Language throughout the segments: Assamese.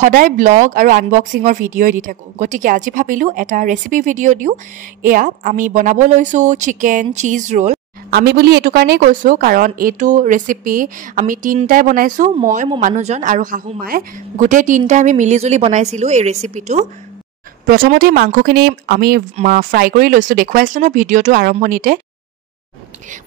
সদায় ব্লগ আৰু আনবক্সিঙৰ ভিডিঅ' দি থাকোঁ, গতিকে আজি ভাবিলোঁ এটা ৰেচিপি ভিডিঅ' দিওঁ। এয়া আমি বনাব লৈছোঁ চিকেন চিজ ৰোল। আমি বুলি এইটো কাৰণেই কৈছোঁ কাৰণ এইটো ৰেচিপি আমি তিনিটাই বনাইছোঁ, মই, মোৰ মানুহজন আৰু শাহু মায়ে। গোটেই তিনিটাই আমি মিলিজুলি বনাইছিলোঁ এই ৰেচিপিটো। প্ৰথমতে মাংসখিনি আমি ফ্ৰাই কৰি লৈছোঁ, দেখুৱাইছিলোঁ ন ভিডিঅ'টো আৰম্ভণিতে।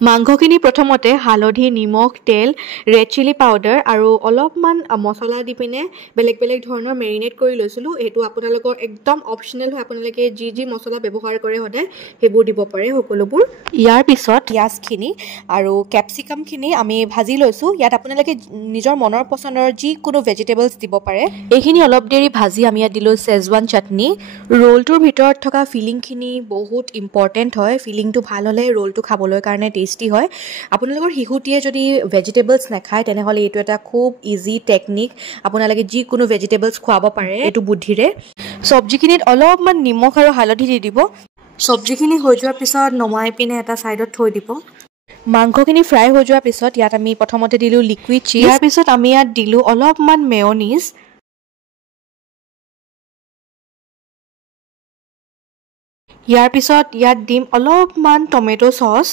মাংসখিনি প্ৰথমতে হালধি, নিমখ, তেল, ৰেড চিলি পাউডাৰ আৰু অলপমান মছলা দি পিনে বেলেগ বেলেগ ধৰণৰ মেৰিনেট কৰি লৈছিলোঁ। এইটো আপোনালোকৰ একদম অপশ্যনেল হয়, আপোনালোকে যি যি মছলা ব্যৱহাৰ কৰে সদায় সেইবোৰ দিব পাৰে সকলোবোৰ। ইয়াৰ পিছত পিঁয়াজখিনি আৰু কেপচিকামখিনি আমি ভাজি লৈছোঁ। ইয়াত আপোনালোকে নিজৰ মনৰ পচন্দৰ যিকোনো ভেজিটেবলছ দিব পাৰে। এইখিনি অলপ দেৰি ভাজি আমি ইয়াত দিলোঁ চেজৱান চাটনি। ৰোলটোৰ ভিতৰত থকা ফিলিংখিনি বহুত ইম্পৰ্টেণ্ট হয়, ফিলিংটো ভাল হ'লে ৰোলটো খাবলৈ কাৰণে টেষ্টি হয়। আপোনালোকৰ শিশুটিয়ে যদি ভেজিটেবলছ নাখায় তেনেহ'লে এইটো এটা খুব ইজি টেকনিক, আপোনালোকে যিকোনো ভেজিটেবলছ খুৱাব পাৰে এইটো বুদ্ধিৰে। চব্জিখিনিত অলপমান নিমখ আৰু হালধি দি দিব। চব্জিখিনি হৈ যোৱাৰ পিছত নমাই পিনে এটা ছাইডত থৈ দিব। মাংসখিনি ফ্ৰাই হৈ যোৱাৰ পিছত ইয়াত আমি প্ৰথমতে দিলোঁ লিকুইড চিজ। ইয়াৰ পিছত আমি ইয়াত দিলোঁ অলপমান মেয়নিজ। ইয়াৰ পিছত ইয়াত দিম অলপমান টমেটো চচ।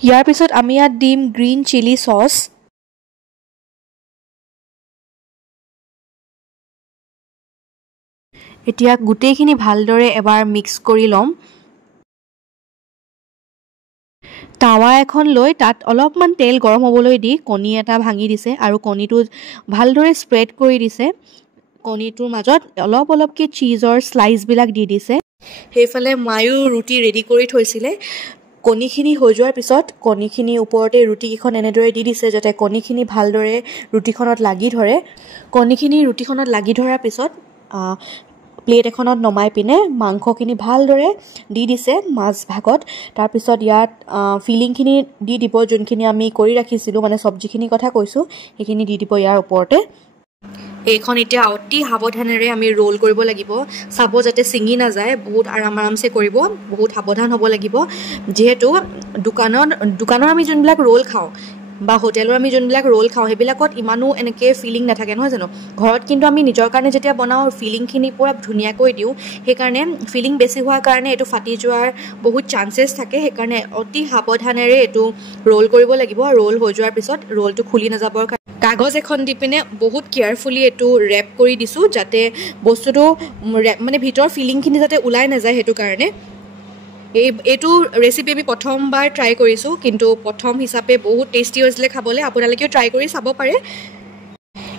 ইয়াৰ পিছত আমি ইয়াত দিম গ্ৰীণ চিলি চচ। এতিয়া গোটেইখিনি ভালদৰে এবাৰ মিক্স কৰি ল'ম। টাৱা এখন লৈ তাত অলপমান তেল গৰম হ'বলৈ দি কণী এটা ভাঙি দিছে আৰু কণীটো ভালদৰে স্প্ৰেড কৰি দিছে। কণীটোৰ মাজত অলপ অলপকৈ চীজৰ শ্লাইচবিলাক দি দিছে। সেইফালে মায়ো ৰুটি ৰেডি কৰি থৈছিলে। কণীখিনি হৈ যোৱাৰ পিছত কণীখিনিৰ ওপৰতে ৰুটিকেইখন এনেদৰে দি দিছে যাতে কণীখিনি ভালদৰে ৰুটিখনত লাগি ধৰে। কণীখিনি ৰুটিখনত লাগি ধৰাৰ পিছত প্লেট এখনত নমাই পিনে মাংসখিনি ভালদৰে দি দিছে মাছ ভাগত। তাৰপিছত ইয়াত ফিলিংখিনি দি দিব, যোনখিনি আমি কৰি ৰাখিছিলোঁ, মানে চব্জিখিনিৰ কথা কৈছোঁ, সেইখিনি দি দিব ইয়াৰ ওপৰতে। এইখন এতিয়া অতি সাৱধানেৰে আমি ৰোল কৰিব লাগিব, চাব যাতে ছিঙি নাযায়। বহুত আৰামছে কৰিব, বহুত সাৱধান হ'ব লাগিব। যিহেতু দোকানৰ আমি যোনবিলাক ৰোল খাওঁ বা হোটেলৰ আমি যোনবিলাক ৰোল খাওঁ সেইবিলাকত ইমানো এনেকৈ ফিলিং নাথাকে নহয় জানো। ঘৰত কিন্তু আমি নিজৰ কাৰণে যেতিয়া বনাওঁ ফিলিংখিনি পূৰা ধুনীয়াকৈ দিওঁ, সেইকাৰণে ফিলিং বেছি হোৱাৰ কাৰণে এইটো ফাটি যোৱাৰ বহুত চান্সেছ থাকে। সেইকাৰণে অতি সাৱধানেৰে এইটো ৰোল কৰিব লাগিব। ৰোল হৈ যোৱাৰ পিছত ৰোলটো খুলি নাযাবৰ কাৰণে কাগজ এখন দি পিনে বহুত কেয়াৰফুলি এইটো ৰেপ কৰি দিছোঁ, যাতে বস্তুটো মানে ভিতৰৰ ফিলিংখিনি যাতে ওলাই নাযায়। সেইটো কাৰণে এইটো ৰেচিপি আমি প্ৰথমবাৰ ট্ৰাই কৰিছোঁ, কিন্তু প্ৰথম হিচাপে বহুত টেষ্টি হৈছিলে খাবলৈ। আপোনালোকেও ট্ৰাই কৰি চাব পাৰে।